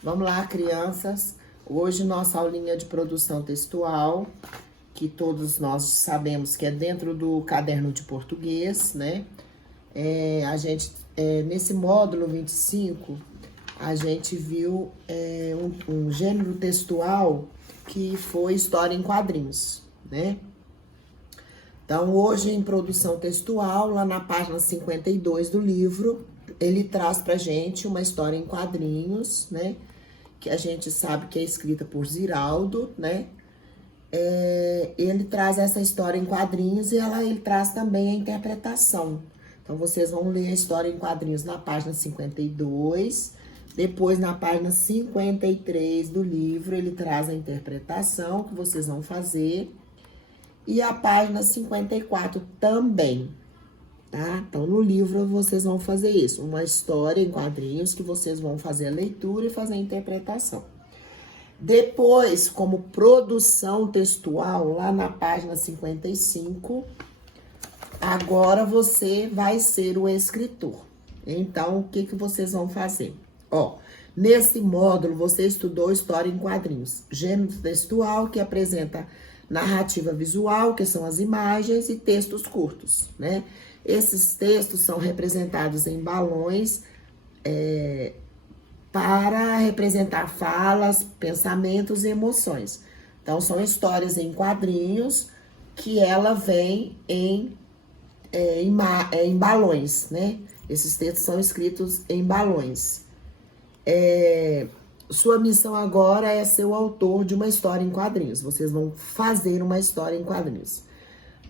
Vamos lá, crianças. Hoje nossa aulinha de produção textual, que todos nós sabemos que é dentro do caderno de português, né? Nesse módulo 25, a gente viu um gênero textual que foi história em quadrinhos, né? Então, hoje em produção textual, lá na página 52 do livro, ele traz pra gente uma história em quadrinhos, né? Que a gente sabe que é escrita por Ziraldo, né? Ele traz essa história em quadrinhos e ele traz também a interpretação. Então, vocês vão ler a história em quadrinhos na página 52, depois na página 53 do livro, ele traz a interpretação que vocês vão fazer, e a página 54 também, tá? Então, no livro vocês vão fazer isso, uma história em quadrinhos que vocês vão fazer a leitura e fazer a interpretação. Depois, como produção textual, lá na página 55, agora você vai ser o escritor. Então, o que vocês vão fazer? Nesse módulo, você estudou história em quadrinhos, gênero textual, que apresenta narrativa visual, que são as imagens, e textos curtos, né? Esses textos são representados em balões para representar falas, pensamentos e emoções. Então, são histórias em quadrinhos que ela vem em balões, né? Esses textos são escritos em balões. Sua missão agora é ser o autor de uma história em quadrinhos. Vocês vão fazer uma história em quadrinhos.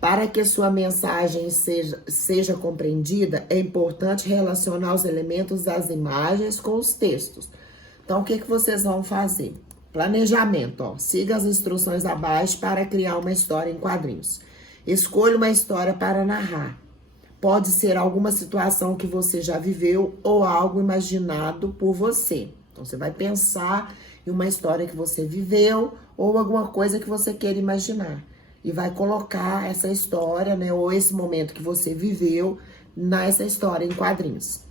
Para que sua mensagem seja compreendida, é importante relacionar os elementos das imagens com os textos. Então, o que vocês vão fazer? Planejamento, siga as instruções abaixo para criar uma história em quadrinhos. Escolha uma história para narrar. Pode ser alguma situação que você já viveu ou algo imaginado por você. Então, você vai pensar em uma história que você viveu ou alguma coisa que você queira imaginar. E vai colocar essa história, né, ou esse momento que você viveu nessa história em quadrinhos.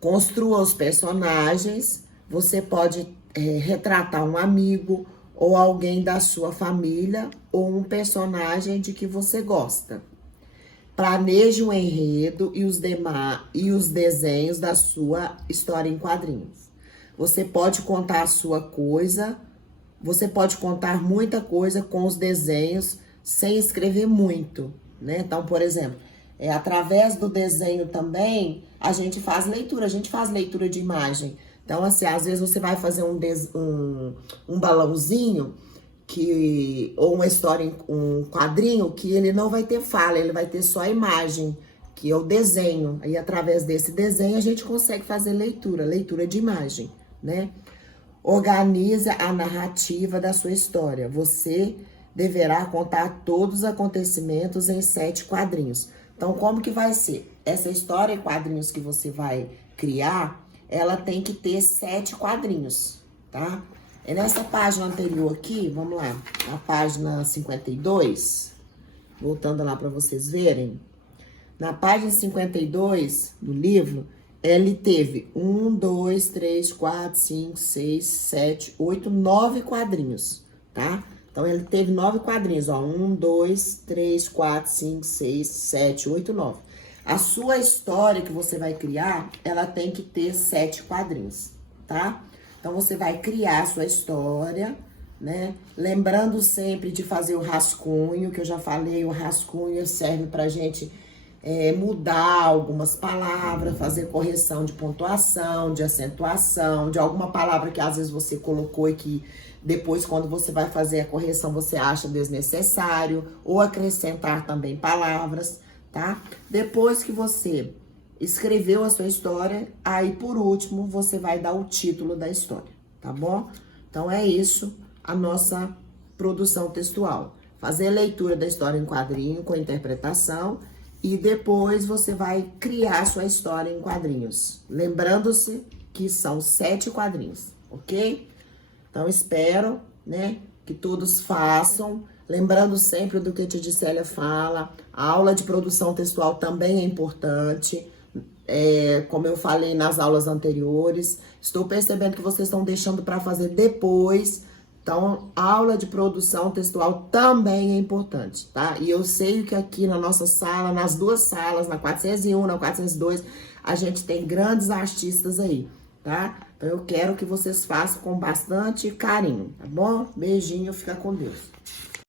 Construa os personagens. Você pode retratar um amigo ou alguém da sua família ou um personagem de que você gosta. Planeje o enredo e os desenhos da sua história em quadrinhos. Você pode contar a sua coisa, você pode contar muita coisa com os desenhos sem escrever muito, né? Então, por exemplo, através do desenho também, a gente faz leitura de imagem. Então, assim, às vezes você vai fazer um balãozinho, ou uma história, um quadrinho, que ele não vai ter fala, ele vai ter só a imagem, que é o desenho. Aí, através desse desenho, a gente consegue fazer leitura de imagem, né? Organize a narrativa da sua história. Você deverá contar todos os acontecimentos em 7 quadrinhos. Então, como que vai ser? Essa história em quadrinhos que você vai criar, ela tem que ter 7 quadrinhos, tá? Nessa página anterior aqui, vamos lá, na página 52, voltando lá para vocês verem. Na página 52 do livro, ele teve 1, 2, 3, 4, 5, 6, 7, 8, 9 quadrinhos, tá? Então, ele teve 9 quadrinhos, 1, 2, 3, 4, 5, 6, 7, 8, 9. A sua história que você vai criar, ela tem que ter 7 quadrinhos, tá? Então, você vai criar a sua história, né? Lembrando sempre de fazer o rascunho, que eu já falei, o rascunho serve pra gente mudar algumas palavras, fazer correção de pontuação, de acentuação, de alguma palavra que às vezes você colocou e que depois, quando você vai fazer a correção, você acha desnecessário, ou acrescentar também palavras, tá? Depois que você escreveu a sua história, aí por último você vai dar o título da história, tá bom? Então é isso, a nossa produção textual. Fazer a leitura da história em quadrinho com interpretação e depois você vai criar a sua história em quadrinhos. Lembrando-se que são 7 quadrinhos, ok? Então espero, né, que todos façam. Lembrando sempre do que a Tia Gisélia fala, a aula de produção textual também é importante. Como eu falei nas aulas anteriores, Estou percebendo que vocês estão deixando para fazer depois. Então, aula de produção textual também é importante, tá? E eu sei que aqui na nossa sala, nas duas salas, na 401, na 402, a gente tem grandes artistas aí, tá? Então, eu quero que vocês façam com bastante carinho, tá bom? Beijinho, fica com Deus.